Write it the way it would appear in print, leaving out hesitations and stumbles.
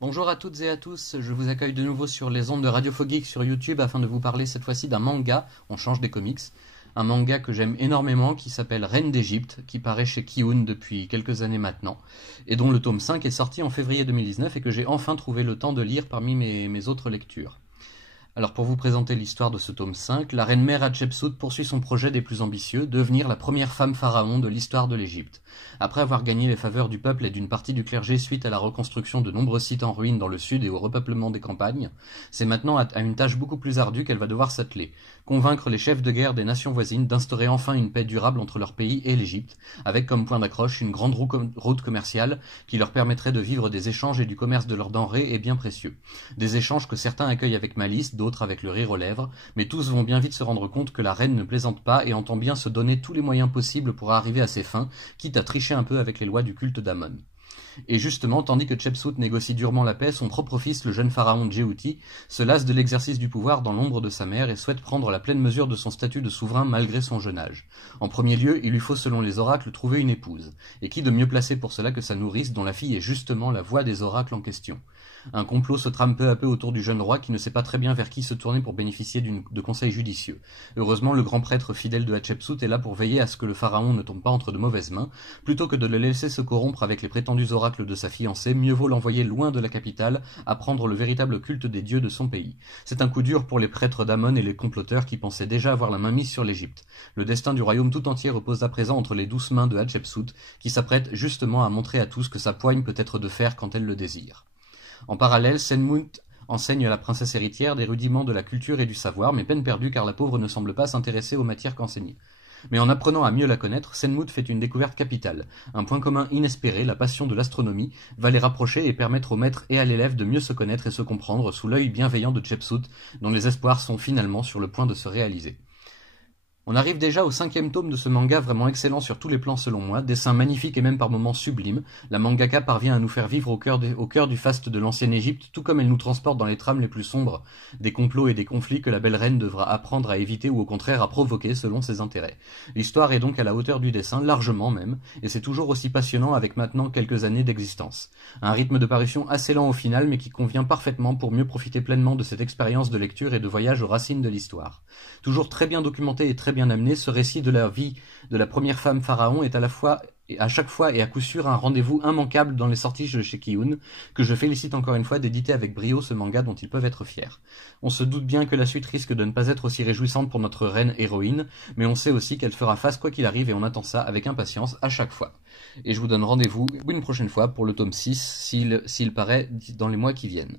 Bonjour à toutes et à tous, je vous accueille de nouveau sur les ondes de Radio Geek sur YouTube afin de vous parler cette fois-ci d'un manga, on change des comics, un manga que j'aime énormément qui s'appelle Reine d'Égypte, qui paraît chez Kiun depuis quelques années maintenant, et dont le tome 5 est sorti en février 2019 et que j'ai enfin trouvé le temps de lire parmi mes autres lectures. Alors pour vous présenter l'histoire de ce tome 5, la reine mère Hatshepsut poursuit son projet des plus ambitieux, devenir la première femme pharaon de l'histoire de l'Égypte. Après avoir gagné les faveurs du peuple et d'une partie du clergé suite à la reconstruction de nombreux sites en ruine dans le sud et au repeuplement des campagnes, c'est maintenant à une tâche beaucoup plus ardue qu'elle va devoir s'atteler. Convaincre les chefs de guerre des nations voisines d'instaurer enfin une paix durable entre leur pays et l'Égypte, avec comme point d'accroche une grande route commerciale qui leur permettrait de vivre des échanges et du commerce de leurs denrées et biens précieux. Des échanges que certains accueillent avec malice, d'autres avec le rire aux lèvres, mais tous vont bien vite se rendre compte que la reine ne plaisante pas et entend bien se donner tous les moyens possibles pour arriver à ses fins, quitte à tricher un peu avec les lois du culte d'Amon. Et justement, tandis que Hatshepsut négocie durement la paix, son propre fils, le jeune pharaon Djéouti, se lasse de l'exercice du pouvoir dans l'ombre de sa mère et souhaite prendre la pleine mesure de son statut de souverain malgré son jeune âge. En premier lieu, il lui faut selon les oracles trouver une épouse, et qui de mieux placé pour cela que sa nourrice dont la fille est justement la voix des oracles en question. Un complot se trame peu à peu autour du jeune roi qui ne sait pas très bien vers qui se tourner pour bénéficier de conseils judicieux. Heureusement, le grand prêtre fidèle de Hatshepsut est là pour veiller à ce que le pharaon ne tombe pas entre de mauvaises mains. Plutôt que de le laisser se corrompre avec les prétendus oracles de sa fiancée, mieux vaut l'envoyer loin de la capitale, apprendre le véritable culte des dieux de son pays. C'est un coup dur pour les prêtres d'Amon et les comploteurs qui pensaient déjà avoir la main mise sur l'Égypte. Le destin du royaume tout entier repose à présent entre les douces mains de Hatshepsut, qui s'apprête justement à montrer à tous que sa poigne peut être de fer quand elle le désire. En parallèle, Senmout enseigne à la princesse héritière des rudiments de la culture et du savoir, mais peine perdue car la pauvre ne semble pas s'intéresser aux matières qu'enseignée. Mais en apprenant à mieux la connaître, Senmout fait une découverte capitale. Un point commun inespéré, la passion de l'astronomie, va les rapprocher et permettre au maître et à l'élève de mieux se connaître et se comprendre sous l'œil bienveillant de Hatshepsut, dont les espoirs sont finalement sur le point de se réaliser. On arrive déjà au 5e tome de ce manga vraiment excellent sur tous les plans selon moi, dessin magnifique et même par moments sublime. La mangaka parvient à nous faire vivre au cœur du faste de l'ancienne Égypte, tout comme elle nous transporte dans les trames les plus sombres, des complots et des conflits que la belle reine devra apprendre à éviter ou au contraire à provoquer selon ses intérêts. L'histoire est donc à la hauteur du dessin, largement même, et c'est toujours aussi passionnant avec maintenant quelques années d'existence. Un rythme de parution assez lent au final, mais qui convient parfaitement pour mieux profiter pleinement de cette expérience de lecture et de voyage aux racines de l'histoire. Toujours très bien documenté et très bien amené, ce récit de la vie de la première femme pharaon est à chaque fois et à coup sûr un rendez-vous immanquable dans les sorties de chez Kiun, que je félicite encore une fois d'éditer avec brio ce manga dont ils peuvent être fiers. On se doute bien que la suite risque de ne pas être aussi réjouissante pour notre reine héroïne, mais on sait aussi qu'elle fera face quoi qu'il arrive et on attend ça avec impatience à chaque fois. Et je vous donne rendez-vous une prochaine fois pour le tome 6 s'il paraît dans les mois qui viennent.